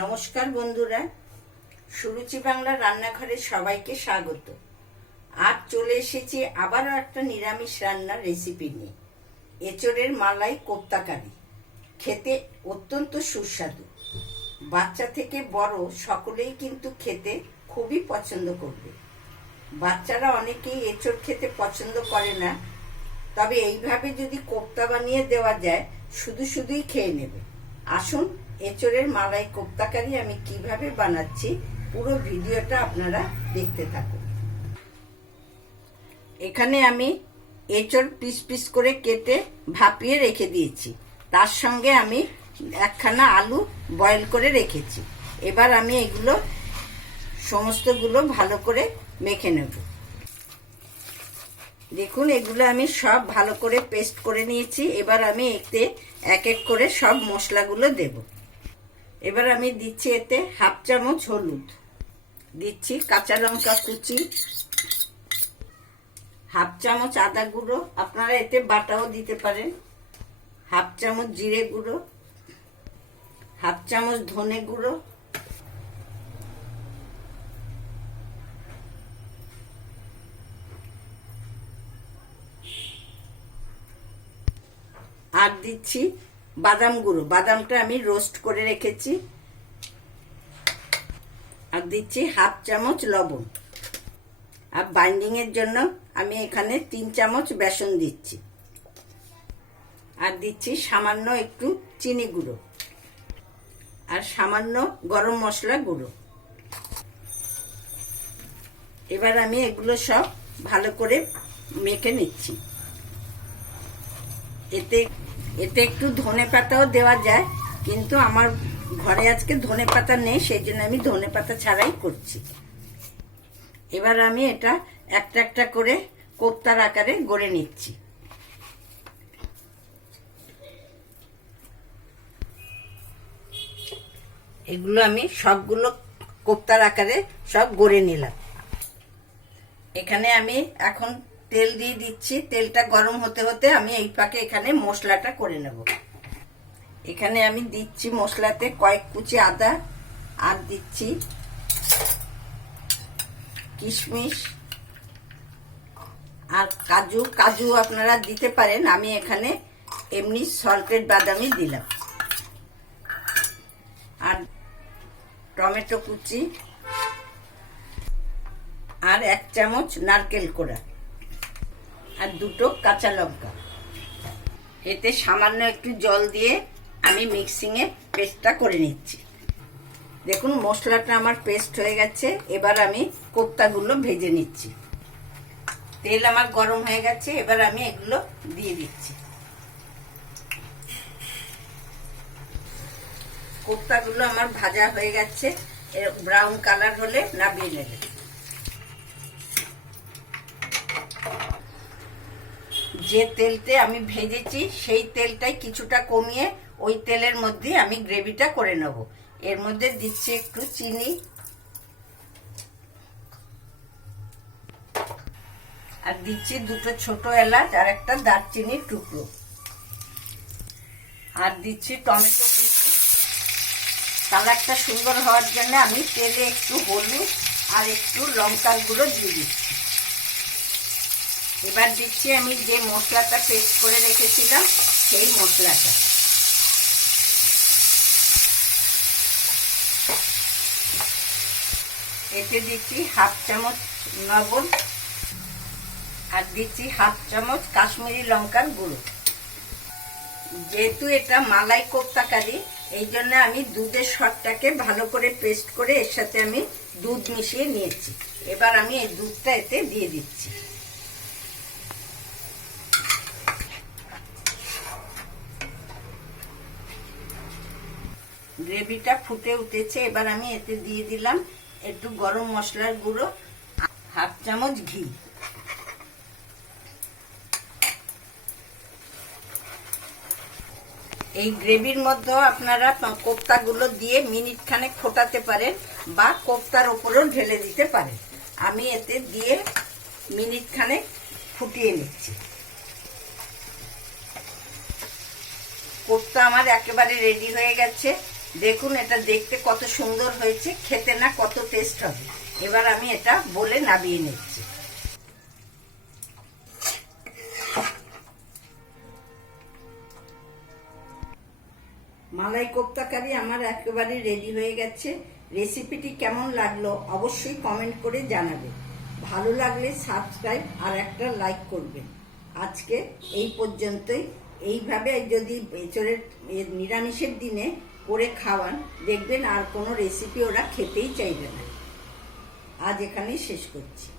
নমস্কার বন্ধুরা, সুরুচি বাংলা রান্নাঘরে সবাইকে স্বাগত। আজ চলে এসেছি আবারও একটা নিরামিষ রান্নার রেসিপি নিয়ে। এঁচোড়ের মালাই কোপ্তা কারি খেতে অত্যন্ত সুস্বাদু। বাচ্চা থেকে বড় সকলেই কিন্তু খেতে খুবই পছন্দ করবে। বাচ্চারা অনেকেই এঁচোড় খেতে পছন্দ করে না, তবে এইভাবে যদি কোপ্তা বানিয়ে দেওয়া যায় শুধু শুধুই খেয়ে নেবে। আসুন এঁচোড়ের মালাই কোপ্তা কারি আমি কিভাবে বানাচ্ছি পুরো ভিডিওটা আপনারা দেখতে থাকুন। এখানে আমি এঁচোড় পিস পিস করে কেটে ভাপিয়ে রেখে দিয়েছি। তার সঙ্গে আমি একখানা আলু বয়েল করে রেখেছি। এবার আমি এগুলো সমস্তগুলো ভালো করে মেখে নেব। দেখুন, এগুলো আমি সব ভালো করে পেস্ট করে নিয়েছি। এবার আমি এতে এক এক করে সব মশলাগুলো দেব। এবার আমি দিচ্ছি এতে হাফ চামচ হলুদ, দিচ্ছি কাঁচা লঙ্কা কুচি, হাফ চামচ আদা গুঁড়ো, আপনারা এতে বাটাও দিতে পারেন, হাফ চামচ জিরে গুঁড়ো, হাফ চামচ ধনে গুঁড়ো, আর দিচ্ছি বাদাম গুঁড়ো। বাদামটা আমি রোস্ট করে রেখেছি। আর দিচ্ছি হাফ চামচ লবণ। আর বাইন্ডিং এর জন্য আমি এখানে 3 চামচ বেসন দিচ্ছি। আর দিচ্ছি সামান্য একটু চিনি গুঁড়ো আর সামান্য গরম মশলা গুঁড়ো। এবার আমি এগুলো সব ভালো করে মেখে নিচ্ছি। এতে একটু ধনে পাতাও দেওয়া যায়, কিন্তু আমার ঘরে আজকে ধনে পাতা নেই, সেই জন্য আমি ধনে পাতা ছাড়াই করছি। এবার আমি এটা একটা একটা করে কোপ্তার আকারে গড়ে নিচ্ছি। এগুলো আমি সবগুলো কোপ্তার আকারে সব গড়ে নিলাম। এখানে আমি এখন তেল দিয়ে দিচ্ছি। তেলটা গরম হতে হতে আমি এই ফাঁকে এখানে মশলাটা করে নেব। এখানে আমি দিচ্ছি মশলাতে কয়েক কুচি আদা, আর দিচ্ছি কিশমিশ আর কাজু আপনারা দিতে পারেন। আমি এখানে এমনি সল্টেড বাদামই দিলাম। আর টমেটো কুচি, আর 1 চামচ নারকেল কোড়া, আর 2টো কাঁচা লঙ্কা। এতে সামান্য একটু জল দিয়ে আমি মিক্সিংয়ে পেস্টটা করে নিচ্ছি। দেখুন, মশলাটা আমার পেস্ট হয়ে গেছে। এবার আমি কোপ্তাগুলো ভেজে নিচ্ছি। তেল আমার গরম হয়ে গেছে। এবার আমি এগুলো দিয়ে দিচ্ছি। কোপ্তাগুলো আমার ভাজা হয়ে গেছে। ব্রাউন কালার হলে নামিয়ে নেবে। যে তেলতে আমি ভেজেছি সেই তেলটাই কিছুটা কমিয়ে ওই তেলের মধ্যে আমি গ্রেভিটা করে নেব। এর মধ্যে দিচ্ছি একটু চিনি, আর দিচ্ছি 2টো ছোট এলাচ আর একটা দারচিনির টুকরো, আর দিচ্ছি টমেটো কুচি। কালারটা সুন্দর হওয়ার জন্য আমি তেলে একটু হলুদ আর একটু লঙ্কার গুঁড়ো দিয়ে দিচ্ছি। এবার দিচ্ছি আমি যে মশলাটা পেস্ট করে রেখেছিলাম সেই মশলাটা। এতে দিচ্ছি হাফ চামচ লবণ, আর দিচ্ছি হাফ চামচ কাশ্মীরি লঙ্কার গুঁড়ো। যেহেতু এটা মালাই কোপ্তা কারি, এই জন্য আমি দুধের সরটাকে ভালো করে পেস্ট করে এর সাথে আমি দুধ মিশিয়ে নিয়েছি। এবার আমি এই দুধটা এতে দিয়ে দিচ্ছি। গ্রেভিটা ফুটে উঠেছে। এবার আমি এতে দিয়ে দিলাম একটু গরম মশলার গুঁড়ো, হাফ চামচ ঘি। এই গ্রেভির মধ্যে আপনারা কোপ্তাগুলো দিয়ে মিনিট খানেক ফোটাতে পারেন বা কোপ্তার উপরেও ঢেলে দিতে পারেন। আমি এতে দিয়ে মিনিট খানেক ফুটিয়ে নিচ্ছি। কোপ্তা আমার একেবারে রেডি হয়ে গেছে। দেখুন এটা দেখতে কত সুন্দর হয়েছে, খেতে না কত টেস্ট হবে। এবার আমি এটা বলে নামিয়ে নিচ্ছি। মালাই কোপ্তা কারি আমার একেবারে রেডি হয়ে গেছে। রেসিপিটি কেমন লাগলো অবশ্যই কমেন্ট করে জানাবে। ভালো লাগলে সাবস্ক্রাইব আর একটা লাইক করবেন। আজকে এই পর্যন্তই। এইভাবে যদি এঁচোড়ের নিরামিষের দিনে করে খাওয়ান, দেখবেন আর কোনো রেসিপি ওরা খেতেই চাইবে না। আজ এখানেই শেষ করছি।